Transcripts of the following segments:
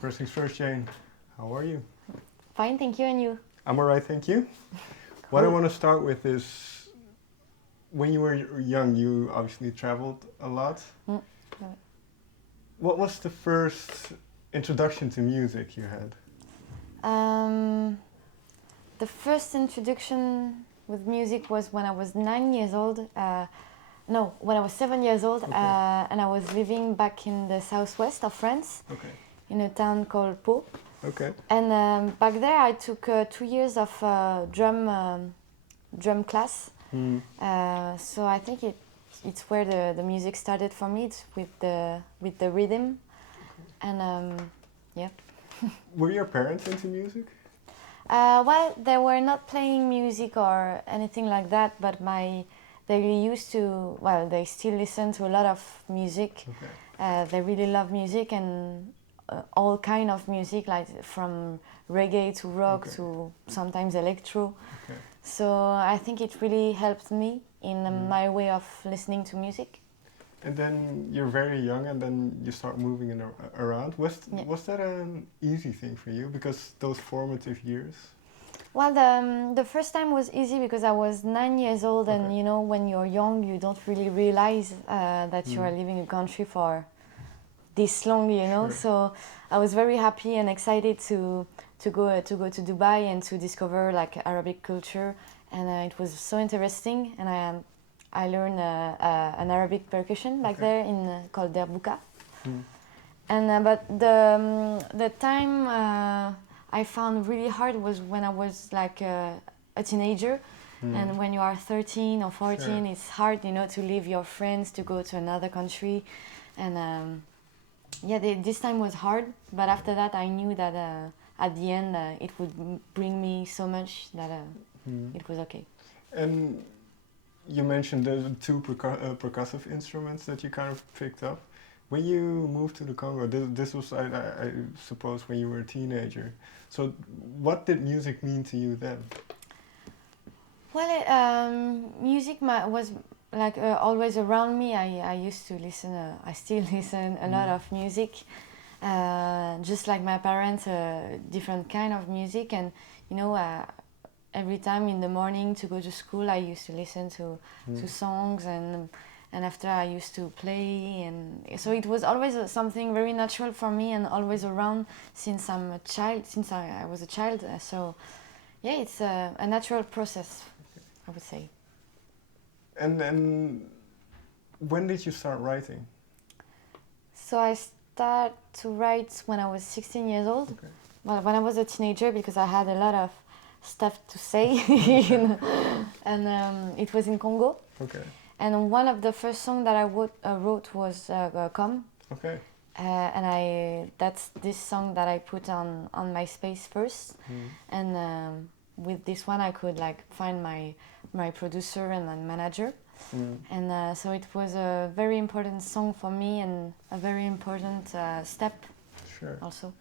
First things first, Jane. How are you? Fine, thank you, and you? I'm alright, thank you. What I want to start with is when you were young, you obviously traveled a lot. Mm. What was the first introduction to music you had? Um, the first introduction with music was when I was 9 years old. No, when I was 7 years old, Okay. and I was living back in the southwest of France, Okay. in a town called Pau. Okay. And back there, I took 2 years of drum class. Hmm. So I think it's where the music started for me. It's with the rhythm, and yeah. Were your parents into music? Well, they were not playing music or anything like that, but they used to. Well, they still listen to a lot of music. Okay. They really love music and all kind of music, like from reggae to rock Okay. to sometimes electro. Okay. So I think it really helped me in my way of listening to music. And then you're very young, and then you start moving around. Yeah. Was that an easy thing for you? Because those formative years. Well, the first time was easy because I was 9 years old, and Okay. you know, when you're young, you don't really realize that you are leaving a country for this long, you know. Sure. So I was very happy and excited to go to Dubai and to discover like Arabic culture, and it was so interesting. And I learned an Arabic percussion back Okay. there in called derbuka. Hmm. And but the time I found really hard was when I was like a teenager, and when you are 13 or 14, Sure. it's hard, you know, to leave your friends to go to another country, and yeah, this time was hard. But after that, I knew that at the end it would bring me so much that it was okay. And you mentioned the two percussive instruments that you kind of picked up. When you moved to the Congo, this was, I suppose, when you were a teenager. So, what did music mean to you then? Well, music was like always around me. I used to listen, I still listen a lot of music, just like my parents, different kind of music. And you know, every time in the morning to go to school, I used to listen to songs, and after I used to play, and so it was always something very natural for me and always around since I'm a child, since I was a child. So yeah, it's a natural process, I would say. And when did you start writing? So I started to write when I was 16 years old. Okay. Well, when I was a teenager, because I had a lot of stuff to say, you know, and it was in Congo. Okay. And one of the first songs that I wrote was "Come," Okay. and that's this song that I put on MySpace first, and with this one I could like find my producer and my manager, and so it was a very important song for me and a very important step Sure. also.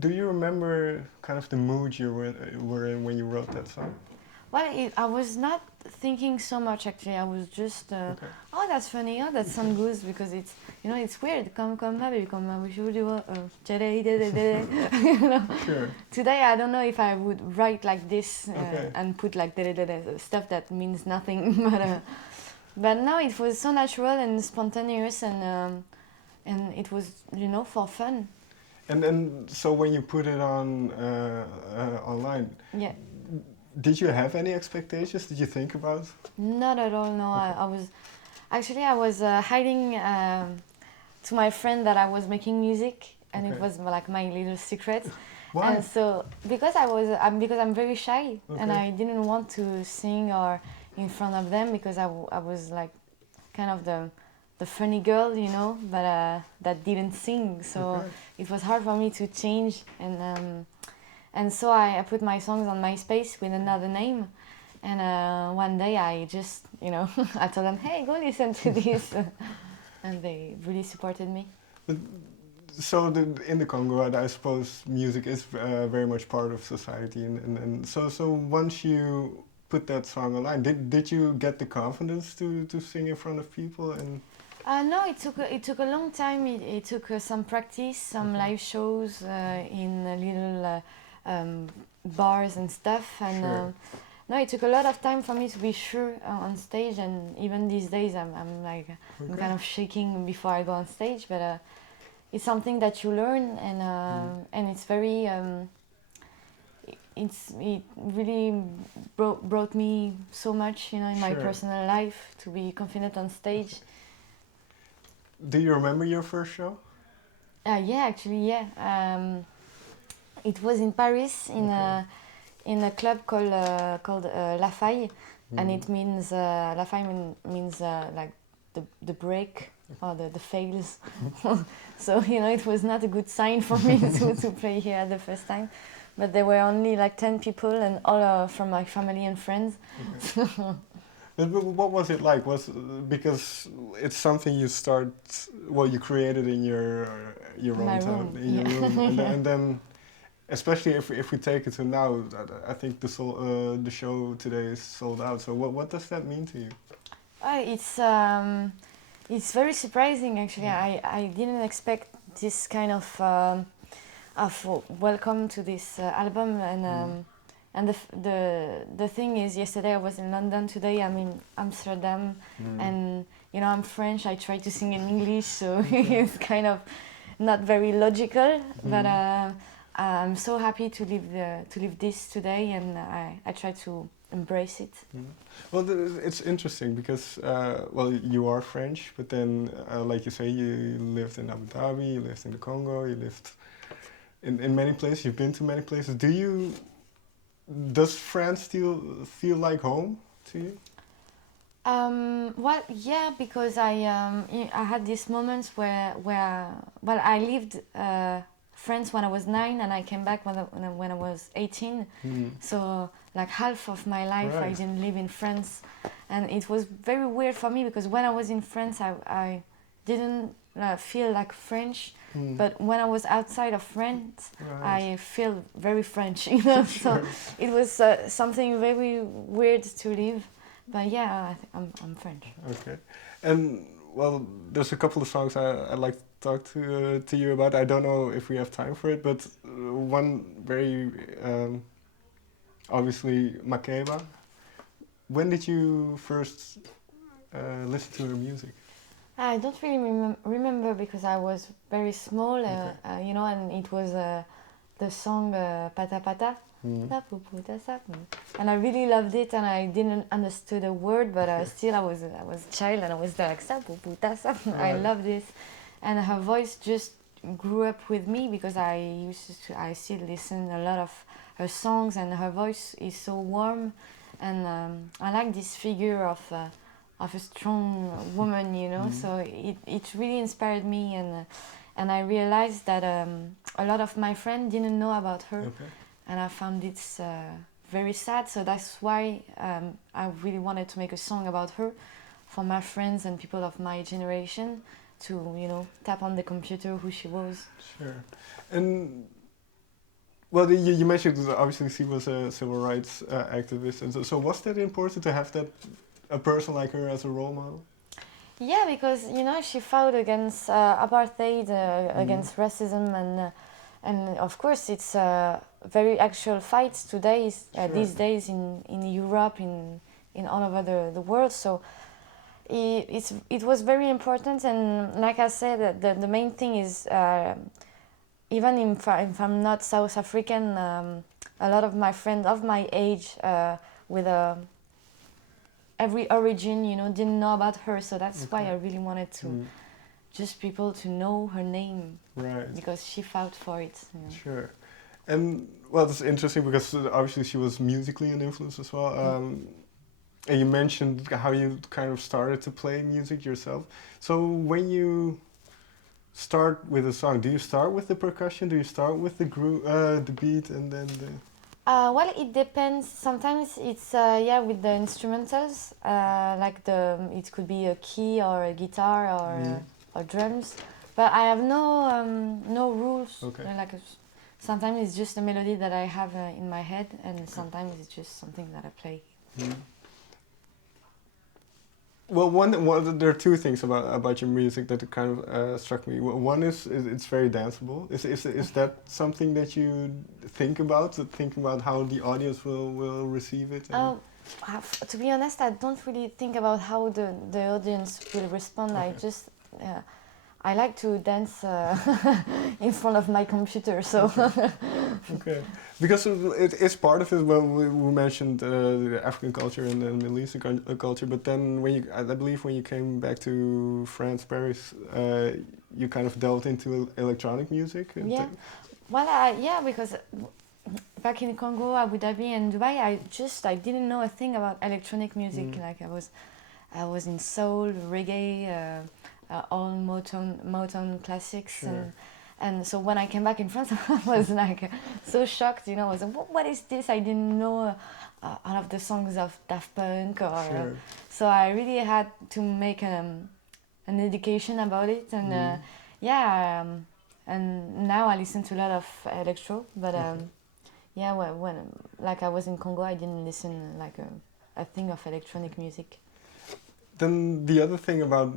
Do you remember kind of the mood you were in when you wrote that song? Well, I was not thinking so much actually. I was just, Okay. oh, that's funny. Oh, that sounds good because it's, you know, it's weird. Come, baby, come, we should do you know. Sure. Today, I don't know if I would write like this Okay. and put like stuff that means nothing. But now it was so natural and spontaneous, and it was, you know, for fun. And then, so when you put it on online, Yeah. did you have any expectations? Did you think about? Not at all. No, Okay. I was hiding to my friend that I was making music, and it Okay. was like my little secret. Why? And so because because I'm very shy, and Okay. I didn't want to sing or in front of them because I was like kind of the funny girl, you know, but that didn't sing. So Okay. it was hard for me to change, and so I put my songs on MySpace with another name. And one day I just, you know, I told them, hey, go listen to this. And they really supported me. So in the Congo, I suppose music is very much part of society, and so once you put that song online, did you get the confidence to sing in front of people and? No, it took a long time. It took some practice, some live shows in little bars and stuff, and Sure. no, it took a lot of time for me to be sure on stage. And even these days, I'm like I'm kind of shaking before I go on stage, but it's something that you learn, and it's very. It really brought me so much, you know, in my Sure. personal life to be confident on stage. Do you remember your first show? Yeah, actually, yeah. It was in Paris in a club called La Faille, and it means La Faille means like the break or the fails. So you know, it was not a good sign for me to play here the first time. But there were only like 10 people, and all from my family and friends. Okay. But what was it like? Because it's something you start, well, you created in your My own time, room, in your yeah. room, and then especially if we take it to now, I think the show today is sold out. So what does that mean to you? It's very surprising actually. I didn't expect this kind of welcome to this album, and the thing is, yesterday I was in London, today I'm in Amsterdam, and you know, I'm French, I try to sing in English, so it's kind of not very logical, but I'm so happy to live this today, and I try to embrace it. Well, it's interesting because, well, you are French, but then, like you say, you lived in Abu Dhabi, you lived in the Congo, you lived in many places, you've been to many places. Does France still feel like home to you? Well, yeah, because I had these moments where well, I lived France when I was 9, and I came back when I was 18. So like half of my life I Right. didn't live in France, and it was very weird for me because when I was in France I didn't feel like French, but when I was outside of France Right. I feel very French, you know. So it was something very weird to live. But yeah, I'm French. Okay. And well, there's a couple of songs I'd like to talk to you about. I don't know if we have time for it, but one very obviously Makeba. When did you first listen to her music? I don't really remember because I was very small, you know, and it was the song Pata Pata. And I really loved it, and I didn't understand a word, but still I was a child, and I was like, I love this, and her voice just grew up with me because I still listen a lot of her songs, and her voice is so warm, and I like this figure of a strong woman, you know. So it really inspired me, and I realized that a lot of my friends didn't know about her. Okay. And I found it very sad. So that's why I really wanted to make a song about her for my friends and people of my generation to, you know, tap on the computer who she was. Sure. And well, you mentioned that obviously she was a civil rights activist, and so was that important to have that a person like her as a role model? Yeah, because you know she fought against apartheid, against racism, and of course it's very actual fights today, these days in Europe, in all over the world. So it was very important, and like I said, the main thing is even if I'm not South African, a lot of my friends of my age with every origin, you know, didn't know about her. So that's why I really wanted to just people to know her name, right? Because she fought for it. You know. Sure. And well, it's interesting because obviously she was musically an influence as well. And you mentioned how you kind of started to play music yourself. So when you start with a song, do you start with the percussion? Do you start with the groove, the beat, and then the? Well, it depends. Sometimes it's with the instrumentals, like it could be a key or a guitar or drums. But I have no rules. Okay. Sometimes it's just a melody that I have in my head, and sometimes it's just something that I play. Well, there are two things about your music that kind of struck me. One is it's very danceable. Is that something that you think about? Think about how the audience will receive it? To be honest, I don't really think about how the audience will respond. Okay. I just I like to dance in front of my computer. So. Okay. Okay. Because it's part of it. Well, we mentioned the African culture and the Middle Eastern culture, but then I believe when you came back to France, Paris, you kind of delved into electronic music. Yeah. Well, yeah, because back in Congo, Abu Dhabi, and Dubai, I didn't know a thing about electronic music. Like I was in soul, reggae, all Motown classics, Sure. and so when I came back in France, I was like so shocked. I was like, what is this? I didn't know all of the songs of Daft Punk, or Sure. So I really had to make an education about it, and yeah. And now I listen to a lot of electro, but yeah, when like I was in Congo, I didn't listen like a thing of electronic music. Then the other thing about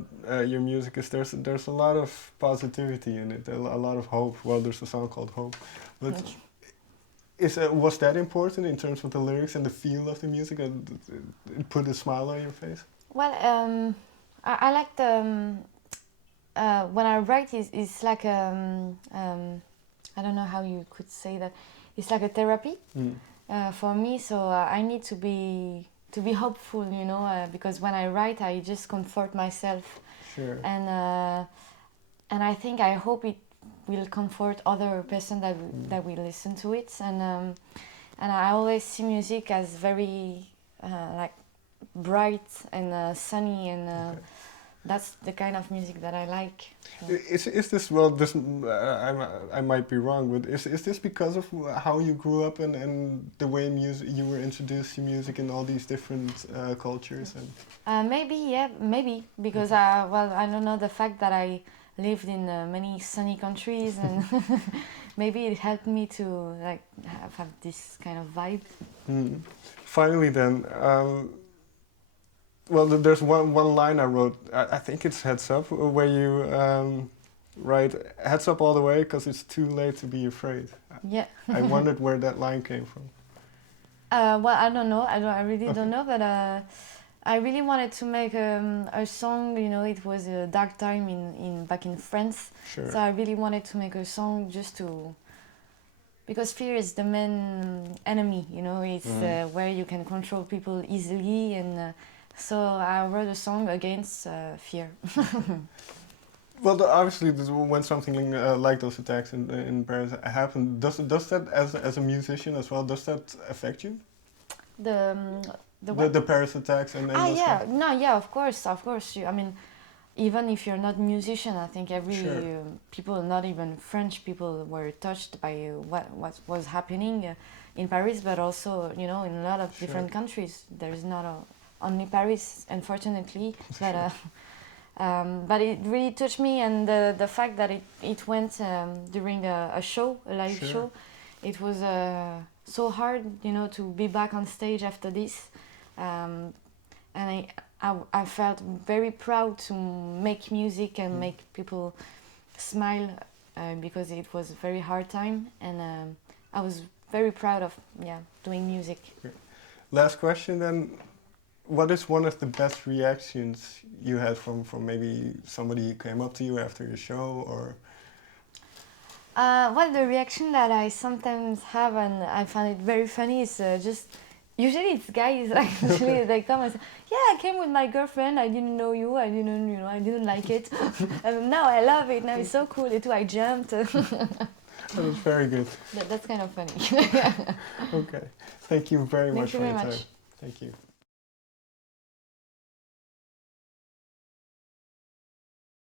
your music is there's a lot of positivity in it, a lot of hope. Well, there's a song called Hope, but was that important in terms of the lyrics and the feel of the music? It put a smile on your face? Well, I like the when I write, it's like I don't know how you could say that. It's like a therapy for me. So I need to be hopeful, because when I write, I just comfort myself. Sure. And I think I hope it will comfort other person that will listen to it. And I always see music as very like bright and sunny, and that's the kind of music that I like. So. Is this, well, this I might be wrong, but is this because of how you grew up and the way you were introduced to music in all these different cultures? And maybe because I don't know, the fact that I lived in many sunny countries, and maybe it helped me to like have this kind of vibe. Finally, then. Well, there's one line I wrote. I think it's "Heads Up," where you write "Heads up all the way, 'cause it's too late to be afraid." Yeah. I wondered where that line came from. Well, I don't know. I really don't know, but I really wanted to make a song. It was a dark time back in France. Sure. So I really wanted to make a song just to. Because fear is the main enemy. It's where you can control people easily, and. So I wrote a song against fear. Well, obviously, when something like those attacks in Paris happen, does that as a musician as well? Does that affect you? The Paris attacks and those yeah, things? no, yeah, of course. I mean, even if you're not a musician, I think people, not even French people, were touched by what was happening in Paris, but also in a lot of different countries. There is not only Paris, unfortunately, but it really touched me, and the fact that it went during a live show, it was so hard, to be back on stage after this, and I felt very proud to make music and make people smile, because it was a very hard time, and I was very proud of doing music. Okay. Last question then. What is one of the best reactions you had from maybe somebody who came up to you after your show, or? Well, the reaction that I sometimes have, and I find it very funny, is just usually it's guys. Actually, they come and say, "Yeah, I came with my girlfriend. I didn't know you. I didn't like it. And now I love it. Now it's so cool. I jumped." That was very good. That's kind of funny. Okay, thank you very much for your time. Much. Thank you.